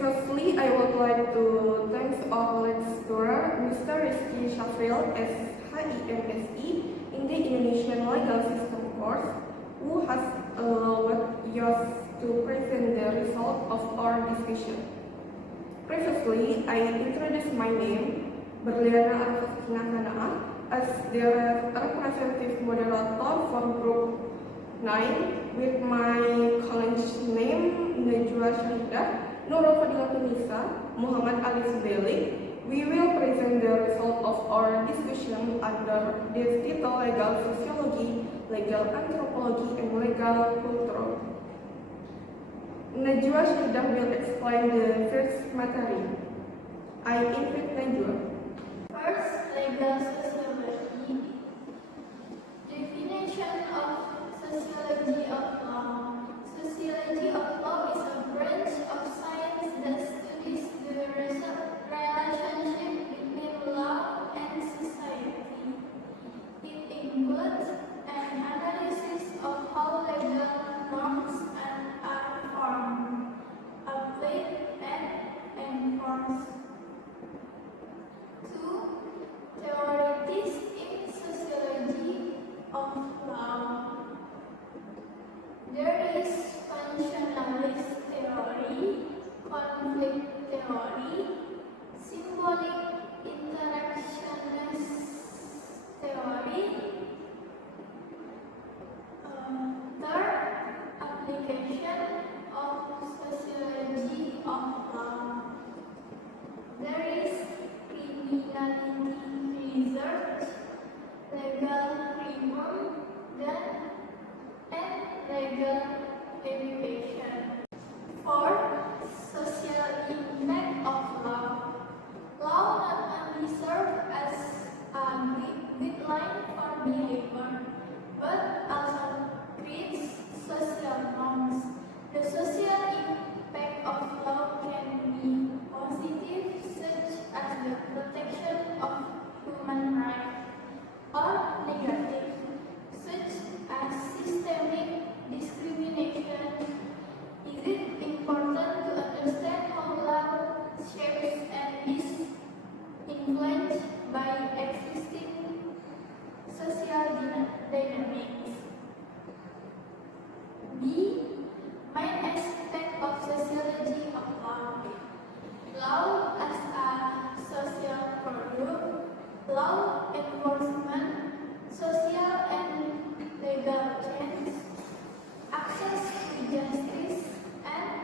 Firstly, I would like to thank our lecturer, Mr. Rizky Shafil, SHIMSE, in the Indonesian Legal System course, who has allowed us to present the result of our discussion. Previously, I introduced my name, Berliana Al-Fatina Hanaah, as the representative moderator for Group 9, with my college name, Najwa Syahidah, Nurul Fadilatun Nisa, Muhammad Alif Beli. We will present the result of our discussion under the title Legal Sociology, Legal Anthropology, and Legal Culture. Najwa Syahidah will explain the first material. I invite Najwa. First, legal sociology. Definition of sociology of law. Sociology of law is a branch of science that studies the relationship between law and society. It includes an analysis of how legal norms are formed, applied, and enforced. 2. Theories in sociology of law. There is functionalist theory, conflict theory, symbolic interactionist theory. Third, application of sociology of law. There is criminality research, legal reform, and legal education. 4. Social impact of law. Law not only serves as a guideline for behavior, but also creates social norms. The social impact of law can be positive, such as the protection of human rights, or negative, such as systemic discrimination. Is it important to understand how law shapes and is influenced by existing social dynamics? B. Main aspect of sociology of law. Law as a social product, law enforcement, social and legal change, access to justice, and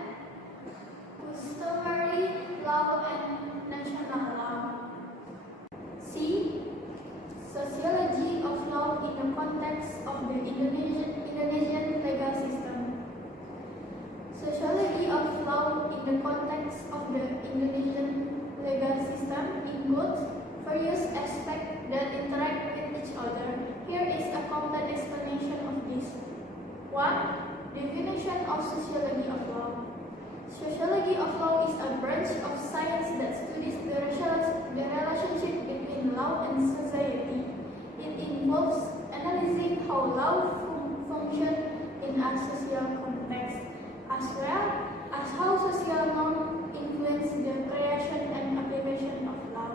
customary law and national law. C. Sociology of law in the context of the Indonesian legal system. Sociology of law in the context of the Indonesian legal system includes various aspects that interact with each other. Here is a complete explanation of this. 1. Definition of sociology of law. Sociology of law is a branch of science that studies the relationship between law and society. It involves analyzing how law functions in a social context, as well as how social norms influence the creation and application of law.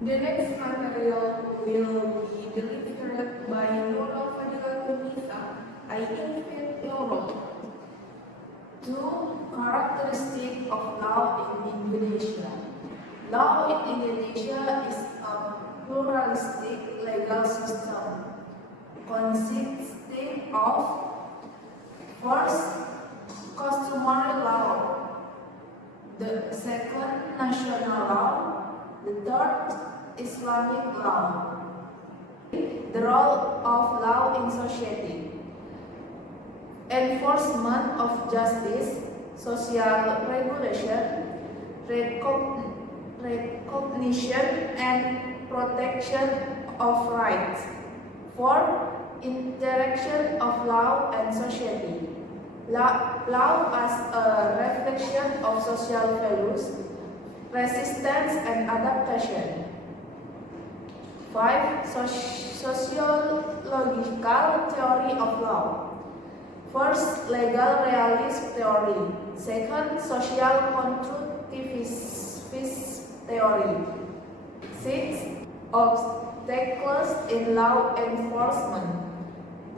The next material will be delivered by Nurul Fadilatun Nisa. I invite Nurul. 2. Characteristics of law in Indonesia. Law in Indonesia is a pluralistic legal system consisting of: first, customary law; the second, national law; the third, Islamic law. The role of law in society: enforcement of justice, social regulation, recognition and protection of rights. 4. Interaction of law and society. Law as a reflection of social values, resistance and adaptation. 5. Sociological theory of law. First, legal realist theory. Second, social constructivist theory. 6. Obstacles in law enforcement.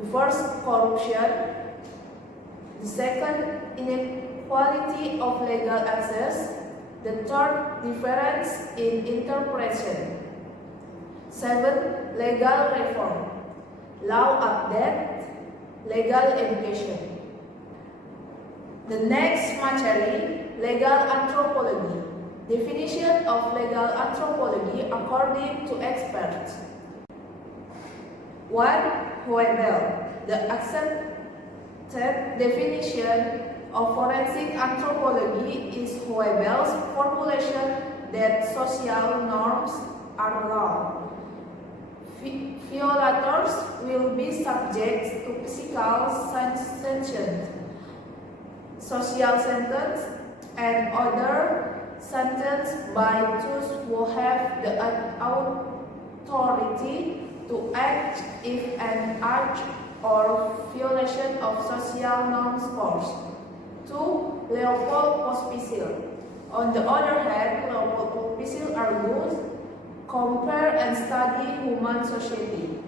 The first, corruption. The second, inequality of legal access. The third, difference in interpretation. 7. Legal reform. Law update. Legal education. The next material, legal anthropology. Definition of legal anthropology according to experts. 1. Hoebel. The accepted definition of forensic anthropology is Hoebel's formulation that social norms are law. Violators will be subject to physical sanction, social sentence, and other sentence by those who have the authority to act if an act or violation of social norms occurs. 2. Leopold Pospisil. On the other hand, Leopold Pospisil argues, compare and study human society.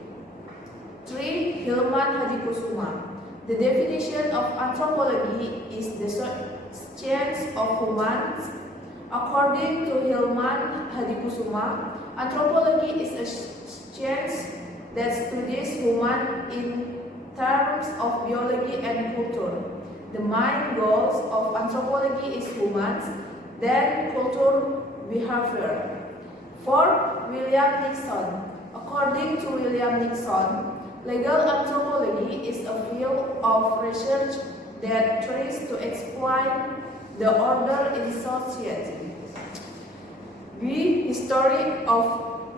3. Hilman Hadikusuma. The definition of anthropology is the science of humans. According to Hilman Hadikusuma, anthropology is a science that studies humans in terms of biology and culture. The main goals of anthropology is humans, then culture, behavior. 4. William Nixon. According to William Nixon, legal anthropology is a field of research that tries to explain the order in society. B. History of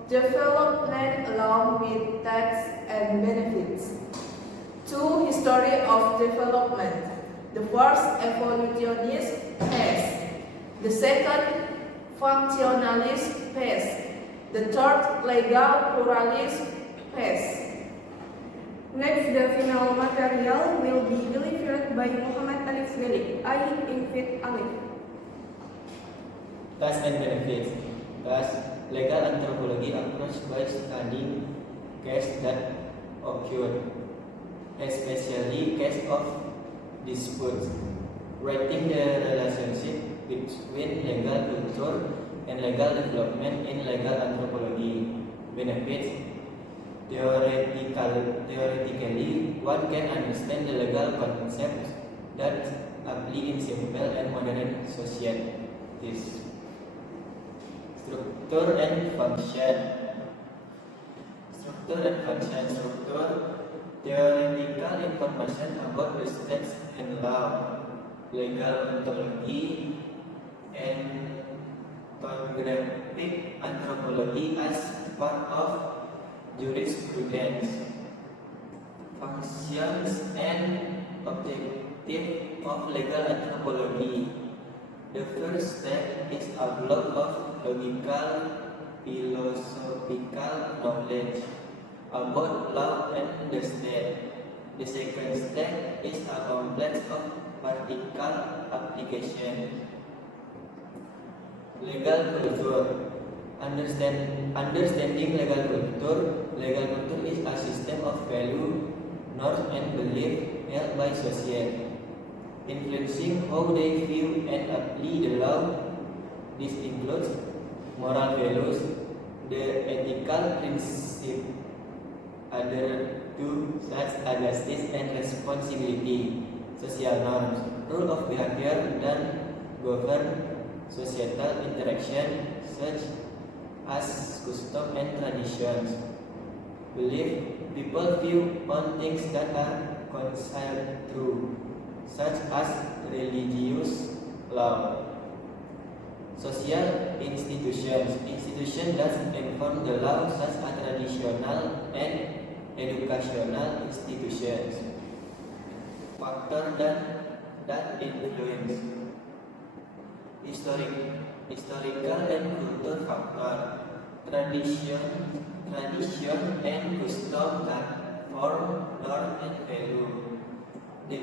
development along with tax and benefits. 2. History of development. The first, evolutionist phase. The second, functionalist phase. The third, legal pluralist phase. Next, the final material will be delivered by Muhammad Alif Ghalib. I invite Alif. Tax and benefits. Thus, legal anthropology approach by studying cases that occur, especially cases of disputes, writing the relationship between legal culture and legal development in legal anthropology. Benefits. Theoretically, one can understand the legal concepts that apply in simple and modern societies. Structure and function. Structure. Theoretical information about the states and law, legal ontology, and ethnographic anthropology as part of jurisprudence. Functions and objective of legal anthropology. The first step is a block of logical, philosophical knowledge about law and the state. The second step is a complex of practical application. Legal culture. Understanding legal culture. Legal culture is a system of value, norms, and belief held by society, influencing how they view and apply the law. This includes moral values, the ethical principles, other two such as justice and responsibility, social norms, rule of behavior that govern societal interaction such as custom and traditions. Belief. People view on things that are considered true, such as religious law. Social institutions. Institutions that inform the law, such as traditional and educational institutions. Factors that influence. Historical and cultural factor. Tradition and custom that form norm and value. The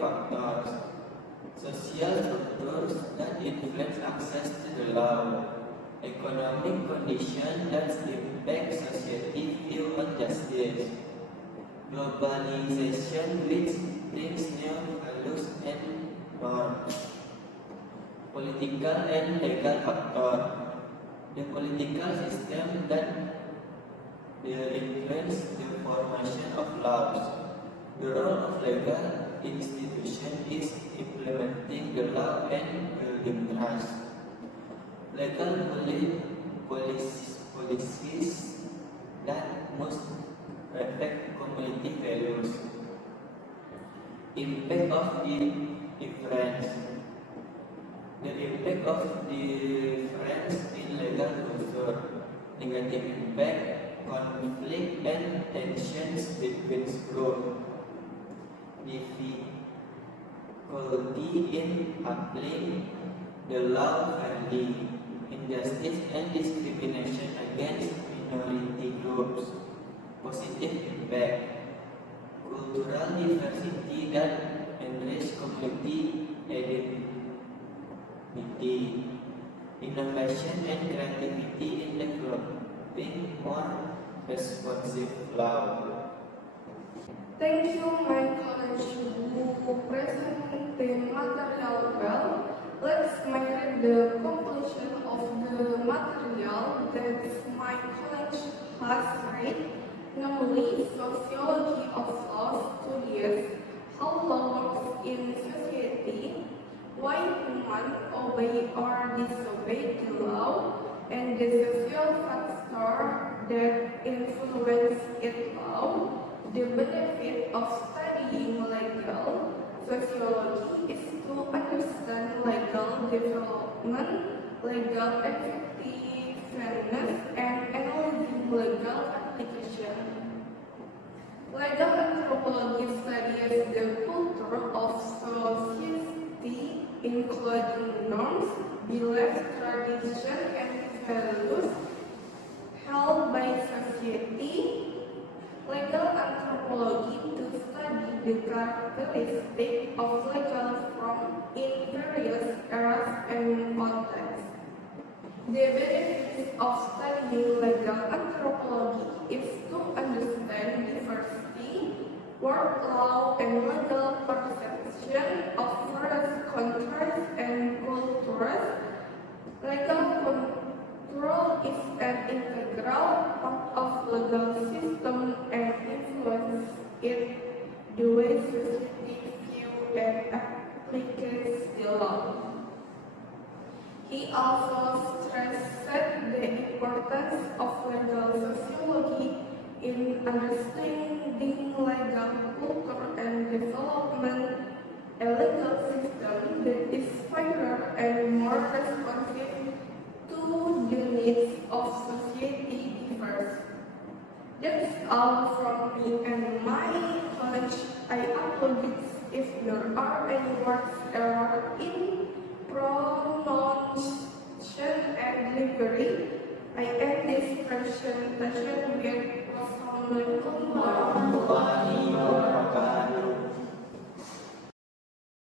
factors. Social structures that influence access to the law. Economic conditions that impact society view on justice. Globalization which brings new values and norms. Political and legal factor. The political system that will influence the formation of laws. The role of legal institution is implementing the law and building trust. Legal policies that must reflect community values. Impact of the difference. The impact of difference in legal culture. Negative impact, conflict and tensions between groups. Difficulty in applying the law fairly. Injustice and discrimination against minority groups. Positive impact. Cultural diversity that enrich community identity. Innovation and creativity in developing more responsive law. Thank you, my college who present the material well. Let's make the conclusion of the material that my college has read, namely Sociology of Law studies how law works in society, why humans obey or disobey the law, and the social factor that influence its law. The benefit of studying legal sociology is to understand legal development, legal effectiveness, and analyzing legal application. Legal anthropology studies the culture of society, including norms, beliefs, traditions, and values held by society. Legal anthropology to study the characteristics of legal form in various eras and contexts. The benefits of studying legal anthropology is to understand diversity, work law, and legal perception of various countries and cultures. Legal control is an integral part of legal system and influence it the way society view and applies the law. He also stressed the importance of legal sociology in understanding legal culture and development a legal system that is fairer and more responsive to the needs of society differs. That's all from me and my college. I apologize if there are any words error in pronunciation and delivery. I end this presentation with Wassalamualaikum warahmatullahi wabarakatuh.